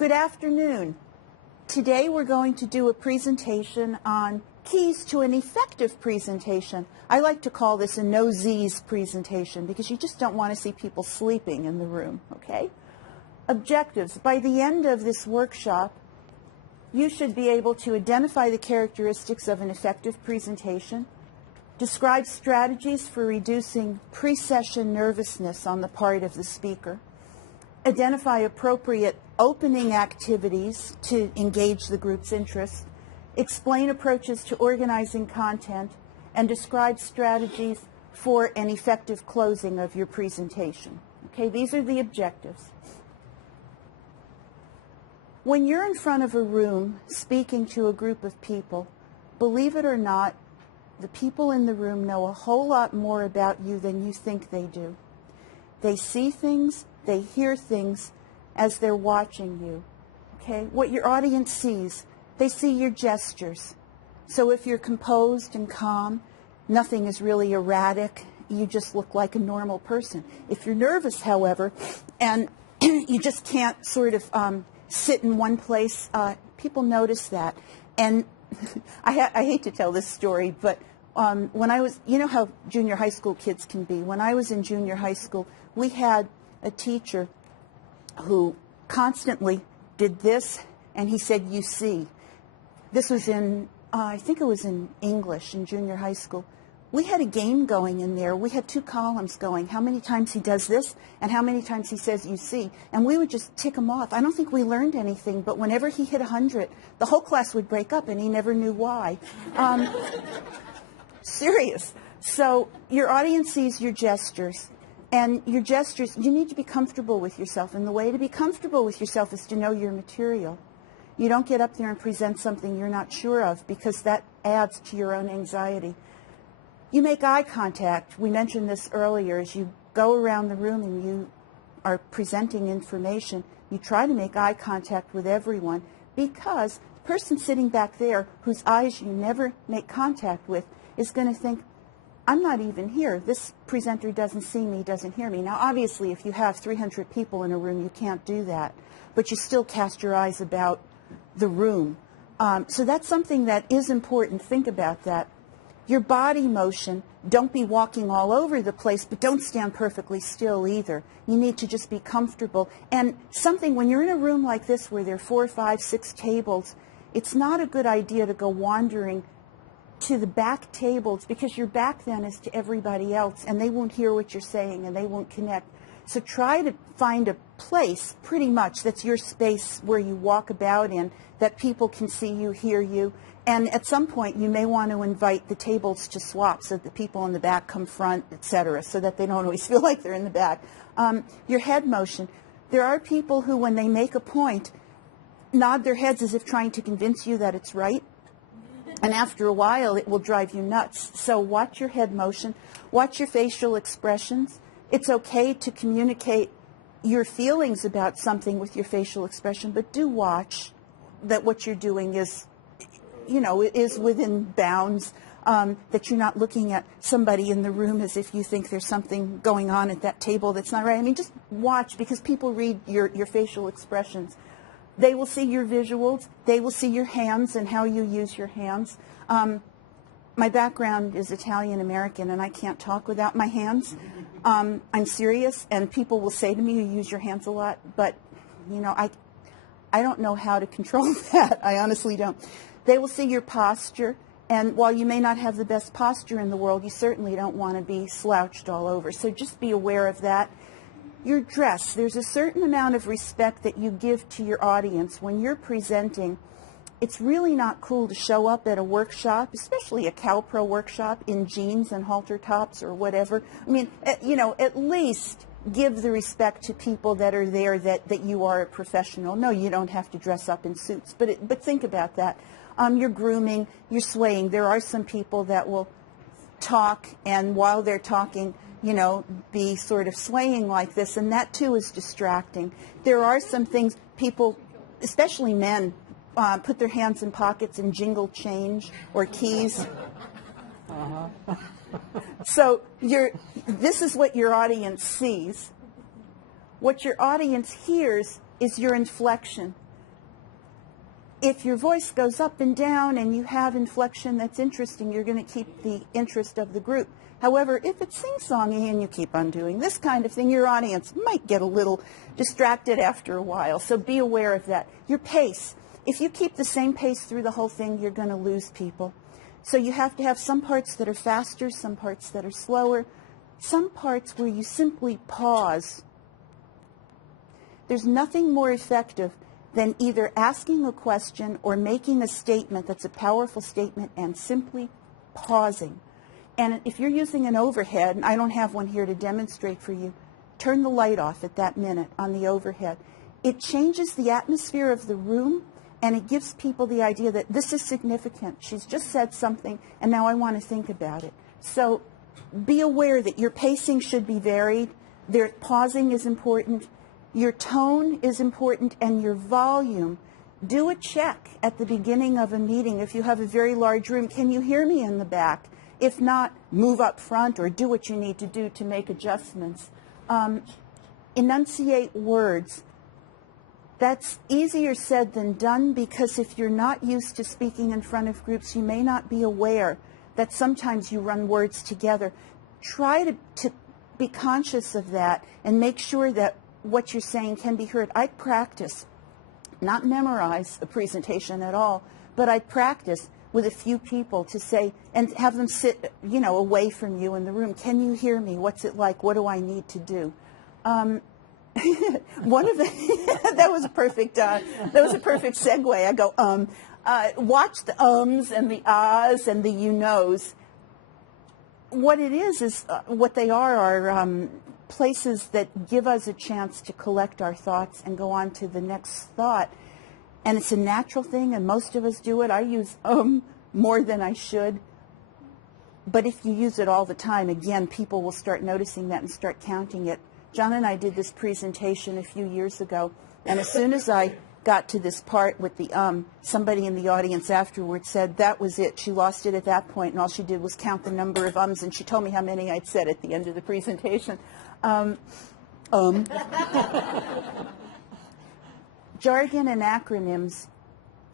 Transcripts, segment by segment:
Good afternoon. Today we're going to do a presentation on keys to an effective presentation. I like to call this a no Z's presentation because you just don't want to see people sleeping in the room, okay? Objectives. By the end of this workshop, you should be able to identify the characteristics of an effective presentation, describe strategies for reducing pre-session nervousness on the part of the speaker, identify appropriate opening activities to engage the group's interest, explain approaches to organizing content, and describe strategies for an effective closing of your presentation. Okay, these are the objectives. When you're in front of a room speaking to a group of people, believe it or not, the people in the room know a whole lot more about you than you think they do. They see things, they hear things as they're watching you. Okay? What your audience sees, they see your gestures. So if you're composed and calm, nothing is really erratic, you just look like a normal person. If you're nervous, however, and you just can't sort of sit in one place, people notice that. And I hate to tell this story, but when I was, you know how junior high school kids can be. When I was in junior high school, we had a teacher who constantly did this, and he said, "You see." This was in, I think it was in English in junior high school. We had a game going in there. We had two columns going. How many times he does this and how many times he says, "You see." And we would just tick him off. I don't think we learned anything, but whenever he hit 100, the whole class would break up, and he never knew why. Serious. So your audience sees your gestures. And your gestures, you need to be comfortable with yourself. And the way to be comfortable with yourself is to know your material. You don't get up there and present something you're not sure of, because that adds to your own anxiety. You make eye contact. We mentioned this earlier. As you go around the room and you are presenting information, you try to make eye contact with everyone, because the person sitting back there whose eyes you never make contact with is going to think, "I'm not even here. This presenter doesn't see me, doesn't hear me." Now, obviously, if you have 300 people in a room, you can't do that. But you still cast your eyes about the room. So that's something that is important. Think about that. Your body motion, don't be walking all over the place, but don't stand perfectly still either. You need to just be comfortable. And something, when you're in a room like this where there are 4, 5, 6 tables, it's not a good idea to go wandering to the back tables, because your back then is to everybody else, and they won't hear what you're saying, and they won't connect. So try to find a place, pretty much, that's your space where you walk about in, that people can see you, hear you. And at some point, you may want to invite the tables to swap so that the people in the back come front, etc., so that they don't always feel like they're in the back. Your head motion. There are people who, when they make a point, nod their heads as if trying to convince you that it's right. And after a while, it will drive you nuts. So watch your head motion. Watch your facial expressions. It's okay to communicate your feelings about something with your facial expression, but do watch that what you're doing is, you know, is within bounds, that you're not looking at somebody in the room as if you think there's something going on at that table that's not right. I mean, just watch, because people read your facial expressions. They will see your visuals. They will see your hands and how you use your hands. My background is Italian-American, and I can't talk without my hands. I'm serious, and people will say to me, "You use your hands a lot," but, you know, I don't know how to control that. I honestly don't. They will see your posture, and while you may not have the best posture in the world, you certainly don't want to be slouched all over. So just be aware of that. Your dress, there's a certain amount of respect that you give to your audience. When you're presenting, it's really not cool to show up at a workshop, especially a CALPRO workshop, in jeans and halter tops or whatever. I mean, you know, at least give the respect to people that are there that you are a professional. No, you don't have to dress up in suits, but think about that. Your grooming, your swaying. There are some people that will talk, and while they're talking, you know, be sort of swaying like this, and that too is distracting. There are some things people, especially men, put their hands in pockets and jingle change or keys. So this is what your audience sees. What your audience hears is your inflection. if your voice goes up and down and you have inflection that's interesting, you're going to keep the interest of the group. However, if it's sing-songy and you keep on doing this kind of thing, your audience might get a little distracted after a while. So be aware of that. Your pace. If you keep the same pace through the whole thing, you're going to lose people. So you have to have some parts that are faster, some parts that are slower, some parts where you simply pause. There's nothing more effective than either asking a question or making a statement that's a powerful statement and simply pausing. And if you're using an overhead, and I don't have one here to demonstrate for you, turn the light off at that minute on the overhead. It changes the atmosphere of the room, and it gives people the idea that this is significant. She's just said something, and now I want to think about it. So be aware that your pacing should be varied. Pausing is important. Your tone is important, and your volume. Do a check at the beginning of a meeting. If you have a very large room, can you hear me in the back? If not, move up front or do what you need to do to make adjustments. Enunciate words. That's easier said than done, because if you're not used to speaking in front of groups, you may not be aware that sometimes you run words together. Try to be conscious of that and make sure that what you're saying can be heard. I practice, not memorize a presentation at all, but I practice with a few people to say, and have them sit, away from you in the room. Can you hear me? What's it like? What do I need to do? One of the that was a perfect segue. I go, watch the ums and the ahs and the you knows. What it is what they are places that give us a chance to collect our thoughts and go on to the next thought. And it's a natural thing, and most of us do it. I use more than I should. But if you use it all the time, again, people will start noticing that and start counting it. John and I did this presentation a few years ago, and as soon as I got to this part with the somebody in the audience afterwards said that was it. She lost it at that point, and all she did was count the number of ums, and she told me how many I'd said at the end of the presentation. Jargon and acronyms,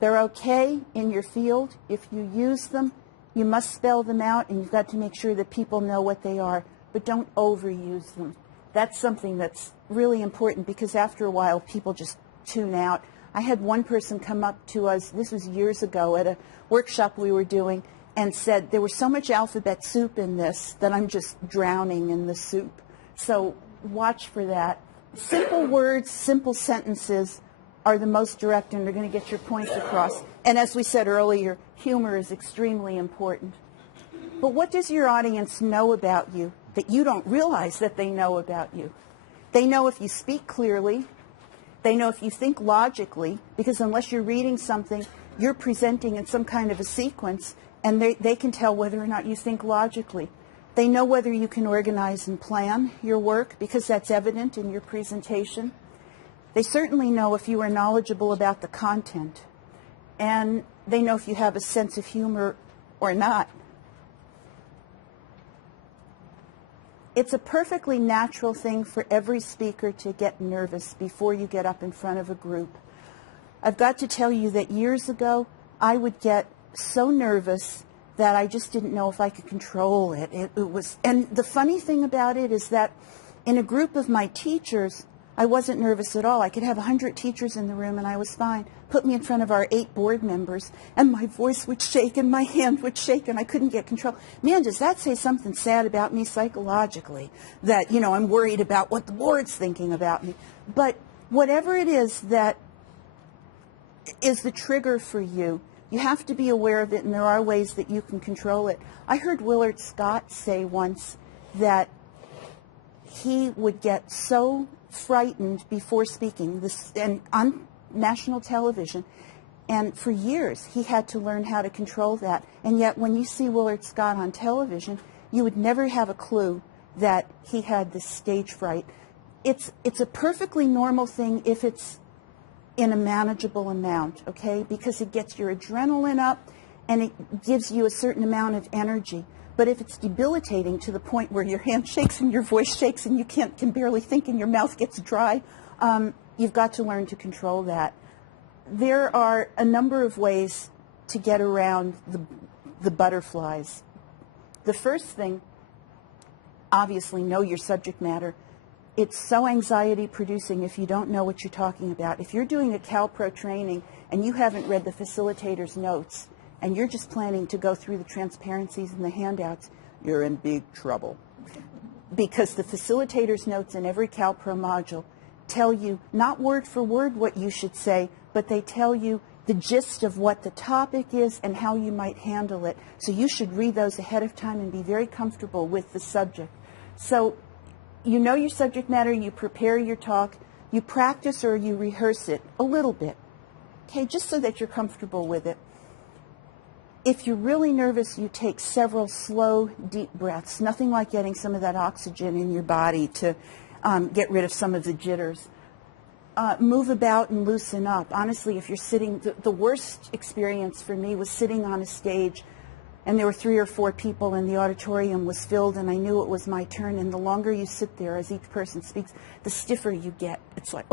they're okay in your field. If you use them, you must spell them out, and you've got to make sure that people know what they are, but don't overuse them. That's something that's really important, because after a while, people just tune out. I had one person come up to us, this was years ago, at a workshop we were doing, and said, there was so much alphabet soup in this that I'm just drowning in the soup. So watch for that. Simple words, simple sentences are the most direct, and they're going to get your points across. And as we said earlier, humor is extremely important. But what does your audience know about you that you don't realize that they know about you? They know if you speak clearly. They know if you think logically, because unless you're reading something, you're presenting in some kind of a sequence, and they can tell whether or not you think logically. They know whether you can organize and plan your work, because that's evident in your presentation. They certainly know if you are knowledgeable about the content, and they know if you have a sense of humor or not. It's a perfectly natural thing for every speaker to get nervous before you get up in front of a group. I've got to tell you that years ago, I would get so nervous that I just didn't know if I could control it. And the funny thing about it is that in a group of my teachers, I wasn't nervous at all. I could have 100 teachers in the room and I was fine. Put me in front of our 8 board members and my voice would shake and my hand would shake and I couldn't get control. Man, does that say something sad about me psychologically? That, I'm worried about what the board's thinking about me. But whatever it is that is the trigger for you, you have to be aware of it, and there are ways that you can control it. I heard Willard Scott say once that he would get so frightened before speaking, and on national television, and for years he had to learn how to control that. And yet when you see Willard Scott on television, you would never have a clue that he had this stage fright. It's a perfectly normal thing if it's in a manageable amount, okay? Because it gets your adrenaline up and it gives you a certain amount of energy. But if it's debilitating to the point where your hand shakes and your voice shakes and you can barely think and your mouth gets dry, you've got to learn to control that. there are a number of ways to get around the butterflies. The first thing, obviously, know your subject matter. It's so anxiety producing if you don't know what you're talking about. If you're doing a CALPRO training and you haven't read the facilitator's notes and you're just planning to go through the transparencies and the handouts, you're in big trouble. Because the facilitator's notes in every CALPRO module tell you, not word for word what you should say, but they tell you the gist of what the topic is and how you might handle it. So you should read those ahead of time and be very comfortable with the subject. So you know your subject matter, you prepare your talk, you practice or you rehearse it a little bit, okay, just so that you're comfortable with it. If you're really nervous, you take several slow, deep breaths, nothing like getting some of that oxygen in your body to get rid of some of the jitters. Move about and loosen up. Honestly, if you're sitting, the worst experience for me was sitting on a stage and there were 3 or 4 people and the auditorium was filled and I knew it was my turn, and the longer you sit there as each person speaks, the stiffer you get. It's like,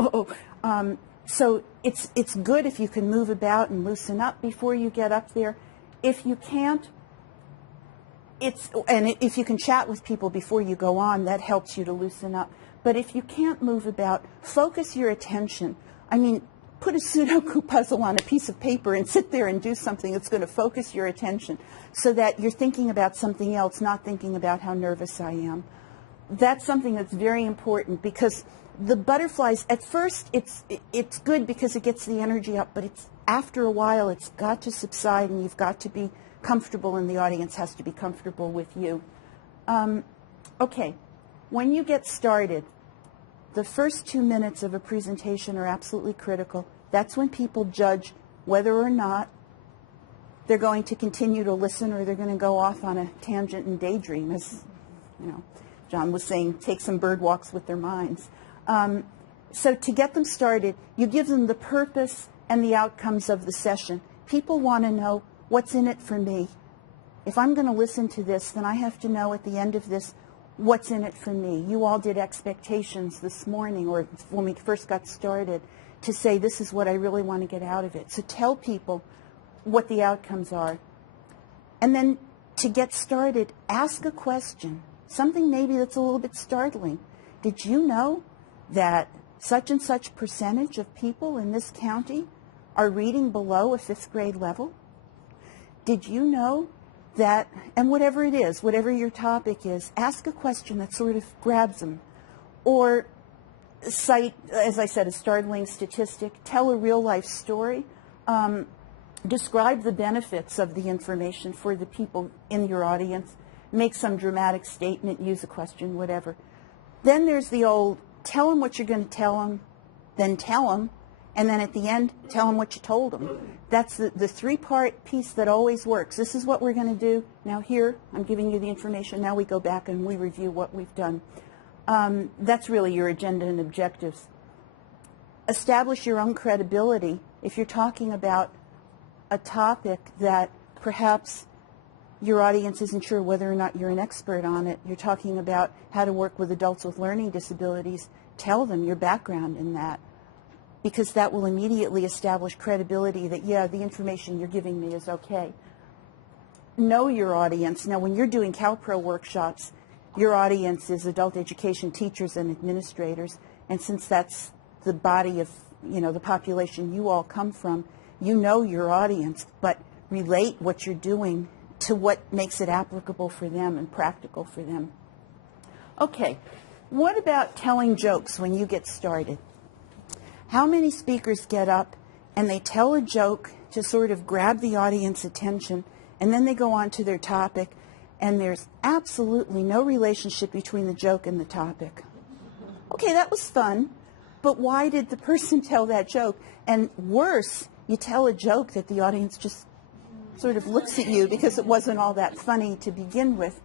so it's good if you can move about and loosen up before you get up there. If you can't, and if you can chat with people before you go on, that helps you to loosen up. But if you can't move about, focus your attention. I mean, put a Sudoku puzzle on a piece of paper and sit there and do something that's going to focus your attention so that you're thinking about something else, not thinking about how nervous I am. That's something that's very important, because the butterflies, at first, it's good because it gets the energy up, but after a while, it's got to subside and you've got to be comfortable and the audience has to be comfortable with you. Okay, when you get started, the first 2 minutes of a presentation are absolutely critical. That's when people judge whether or not they're going to continue to listen or they're going to go off on a tangent and daydream, as you know, John was saying, take some bird walks with their minds. So to get them started, you give them the purpose and the outcomes of the session. People want to know, what's in it for me? If I'm going to listen to this, then I have to know at the end of this, what's in it for me? You all did expectations this morning, or when we first got started, to say this is what I really want to get out of it. So tell people what the outcomes are. And then to get started, ask a question, something maybe that's a little bit startling. Did you know that such and such percentage of people in this county are reading below a 5th grade level? Did you know that, and whatever it is, whatever your topic is, ask a question that sort of grabs them. Or cite, as I said, a startling statistic, tell a real life story, describe the benefits of the information for the people in your audience, make some dramatic statement, use a question, whatever. Then there's the old, tell them what you're going to tell them, then tell them, and then at the end, tell them what you told them. That's the 3-part piece that always works. This is what we're going to do. Now here, I'm giving you the information. Now we go back and we review what we've done. That's really your agenda and objectives. Establish your own credibility. If you're talking about a topic that perhaps your audience isn't sure whether or not you're an expert on it, you're talking about how to work with adults with learning disabilities, tell them your background in that, because that will immediately establish credibility that, yeah, the information you're giving me is okay. Know your audience. Now, when you're doing CALPRO workshops, your audience is adult education teachers and administrators, and since that's the body of, the population you all come from, you know your audience, but relate what you're doing to what makes it applicable for them and practical for them. Okay, what about telling jokes when you get started? How many speakers get up and they tell a joke to sort of grab the audience attention, and then they go on to their topic, and there's absolutely no relationship between the joke and the topic? Okay, that was fun, but why did the person tell that joke? And worse, you tell a joke that the audience just sort of looks at you because it wasn't all that funny to begin with.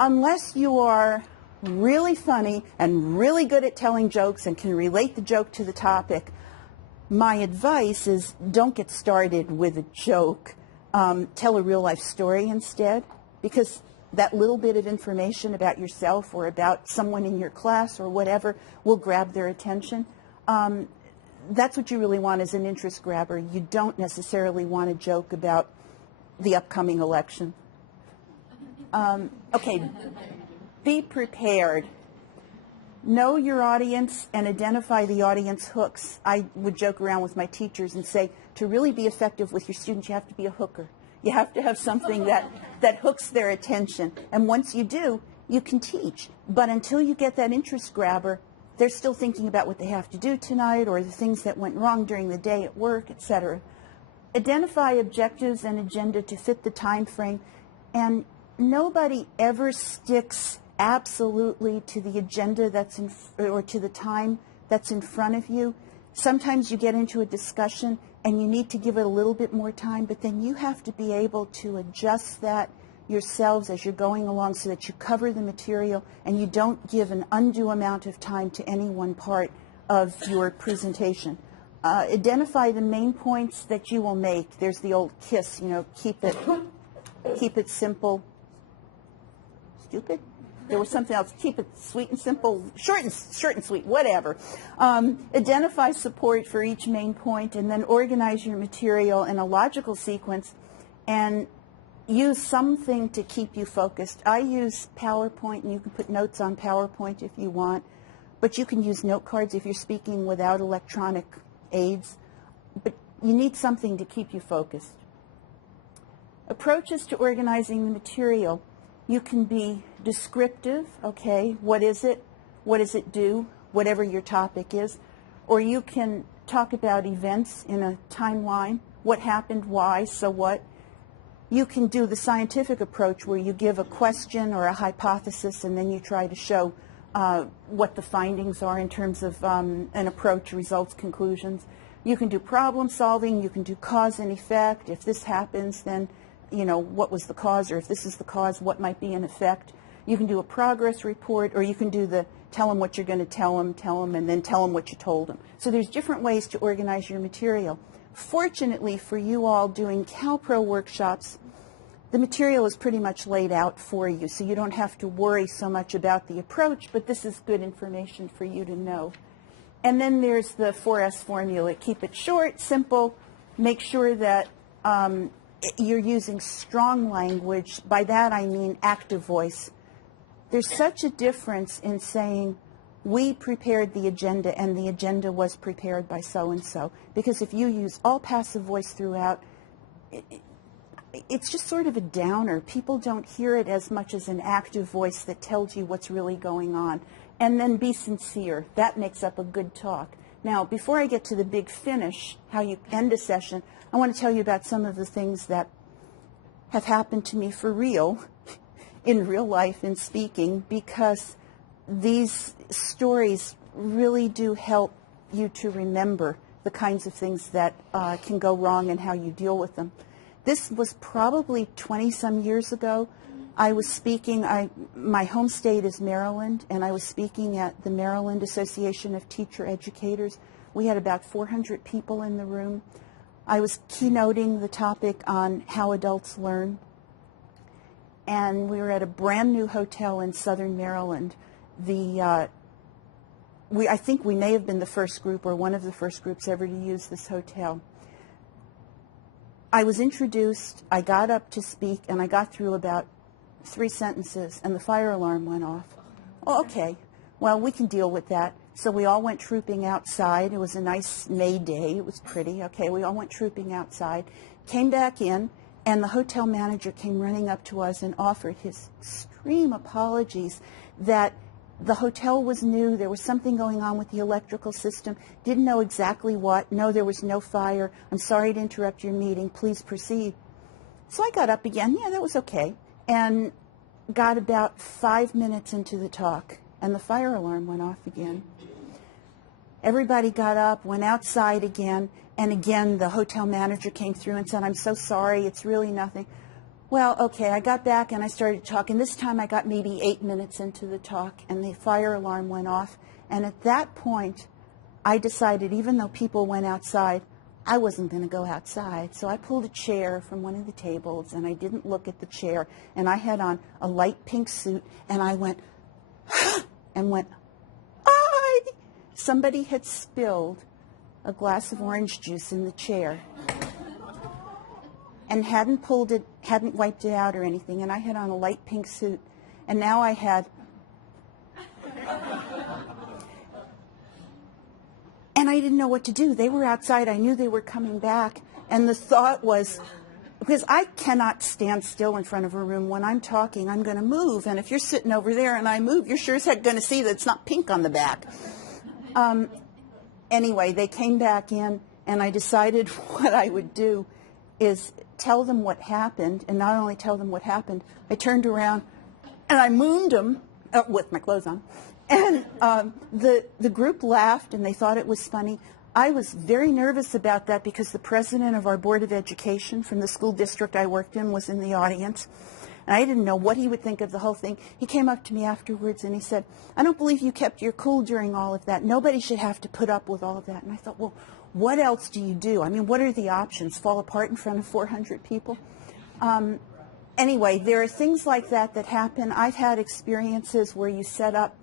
Unless you are really funny and really good at telling jokes and can relate the joke to the topic, my advice is don't get started with a joke. Tell a real life story instead, because that little bit of information about yourself or about someone in your class or whatever will grab their attention. that's what you really want is an interest grabber. You don't necessarily want to joke about the upcoming election. Okay, be prepared. Know your audience and identify the audience hooks. I would joke around with my teachers and say, to really be effective with your students, you have to be a hooker. You have to have something that hooks their attention. And once you do, you can teach. But until you get that interest grabber, they're still thinking about what they have to do tonight or the things that went wrong during the day at work, etc. Identify objectives and agenda to fit the time frame. And nobody ever sticks absolutely to the agenda that's or to the time that's in front of you. Sometimes you get into a discussion and you need to give it a little bit more time, but then you have to be able to adjust that yourselves as you're going along so that you cover the material and you don't give an undue amount of time to any one part of your presentation. Identify the main points that you will make. There's the old KISS, keep it simple, stupid. There was something else. Keep it sweet and simple, short and sweet, whatever. Identify support for each main point, and then organize your material in a logical sequence, and use something to keep you focused. I use PowerPoint, and you can put notes on PowerPoint if you want, but you can use note cards if you're speaking without electronic aids. But you need something to keep you focused. Approaches to organizing the material. You can be descriptive, okay, what is it? What does it do? Whatever your topic is. Or you can talk about events in a timeline. What happened, why, so what. You can do the scientific approach where you give a question or a hypothesis and then you try to show what the findings are in terms of an approach, results, conclusions. You can do problem solving. You can do cause and effect. If this happens, then what was the cause, or if this is the cause, what might be an effect. You can do a progress report, or you can do the tell them what you're going to tell them, and then tell them what you told them. So there's different ways to organize your material. Fortunately for you all doing CALPRO workshops, the material is pretty much laid out for you, so you don't have to worry so much about the approach, but this is good information for you to know. And then there's the 4S formula. Keep it short, simple, make sure that you're using strong language. By that I mean active voice. There's such a difference in saying, we prepared the agenda and the agenda was prepared by so-and-so. Because if you use all passive voice throughout, it's just sort of a downer. People don't hear it as much as an active voice that tells you what's really going on. And then be sincere. That makes up a good talk. Now, before I get to the big finish, how you end a session, I want to tell you about some of the things that have happened to me for real, in real life in speaking, because these stories really do help you to remember the kinds of things that can go wrong and how you deal with them. This was probably 20-some years ago. I was speaking, my home state is Maryland, and I was speaking at the Maryland Association of Teacher Educators. We had about 400 people in the room. I was keynoting the topic on how adults learn, and we were at a brand new hotel in southern Maryland. I think we may have been the first group or one of the first groups ever to use this hotel. I was introduced, I got up to speak, and I got through about 3 sentences, and the fire alarm went off. Oh, okay, well, we can deal with that. So we all went trooping outside. It was a nice May day. It was pretty. Okay, we all went trooping outside, came back in, and the hotel manager came running up to us and offered his extreme apologies that the hotel was new, there was something going on with the electrical system, didn't know exactly what. No, there was no fire. I'm sorry to interrupt your meeting. Please proceed. So I got up again. Yeah, that was okay. And got about 5 minutes into the talk, and the fire alarm went off again. Everybody got up, went outside again, and again the hotel manager came through and said, I'm so sorry, it's really nothing. Well, okay, I got back and I started talking. This time I got maybe 8 minutes into the talk, and the fire alarm went off. And at that point, I decided, even though people went outside, I wasn't going to go outside. So I pulled a chair from one of the tables, and I didn't look at the chair. And I had on a light pink suit, and I went, and went, somebody had spilled a glass of orange juice in the chair and hadn't pulled it, hadn't wiped it out or anything, and I had on a light pink suit, and now I had, and I didn't know what to do. They were outside. I knew they were coming back, and the thought was, because I cannot stand still in front of a room. When I'm talking, I'm going to move, and if you're sitting over there and I move, you're sure as heck going to see that it's not pink on the back. Anyway, they came back in, and I decided what I would do is tell them what happened, and not only tell them what happened, I turned around and I mooned them with my clothes on, and the group laughed and they thought it was funny. I was very nervous about that because the president of our Board of Education from the school district I worked in was in the audience, and I didn't know what he would think of the whole thing. He came up to me afterwards and he said, "I don't believe you kept your cool during all of that. Nobody should have to put up with all of that." And I thought, well, what else do you do? I mean, what are the options? Fall apart in front of 400 people? Anyway, there are things like that that happen. I've had experiences where you set up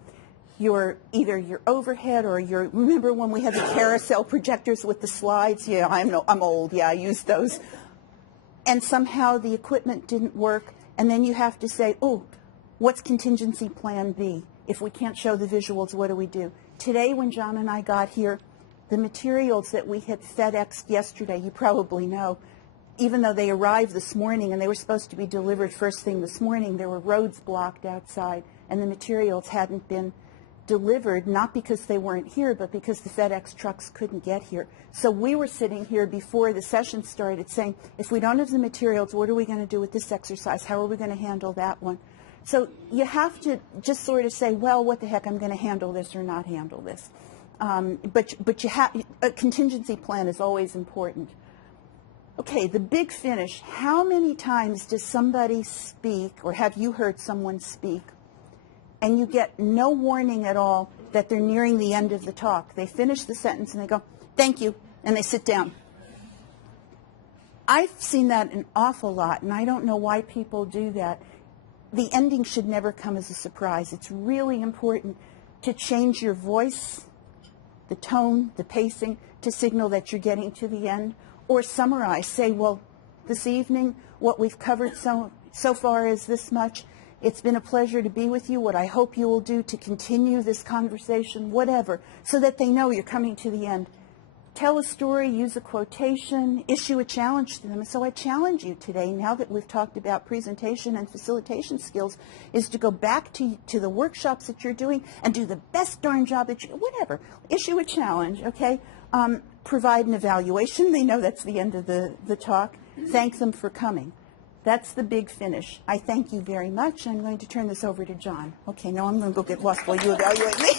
either your overhead or remember when we had the carousel projectors with the slides? Yeah, I'm old. Yeah, I used those. And somehow the equipment didn't work, and then you have to say, oh, what's contingency plan B? If we can't show the visuals, what do we do? Today, when John and I got here, the materials that we had FedExed yesterday, you probably know, even though they arrived this morning and they were supposed to be delivered first thing this morning, there were roads blocked outside, and the materials hadn't been delivered, not because they weren't here, but because the FedEx trucks couldn't get here. So we were sitting here before the session started saying, if we don't have the materials, what are we going to do with this exercise? How are we going to handle that one? So you have to just sort of say, well, what the heck, I'm going to handle this or not handle this. But you have a contingency plan is always important. Okay, the big finish. How many times does somebody speak, or have you heard someone speak, and you get no warning at all that they're nearing the end of the talk? They finish the sentence and they go, "Thank you," and they sit down. I've seen that an awful lot, and I don't know why people do that. The ending should never come as a surprise. It's really important to change your voice, the tone, the pacing, to signal that you're getting to the end, or summarize. Say, well, this evening, what we've covered so far is this much. It's been a pleasure to be with you. What I hope you will do to continue this conversation, whatever, so that they know you're coming to the end. Tell a story, use a quotation, issue a challenge to them. And so I challenge you today, now that we've talked about presentation and facilitation skills, is to go back to the workshops that you're doing and do the best darn job that you, whatever. Issue a challenge, okay? Provide an evaluation. They know that's the end of the talk. Thank them for coming. That's the big finish. I thank you very much. I'm going to turn this over to John. Okay, now I'm going to go get lost while you evaluate me.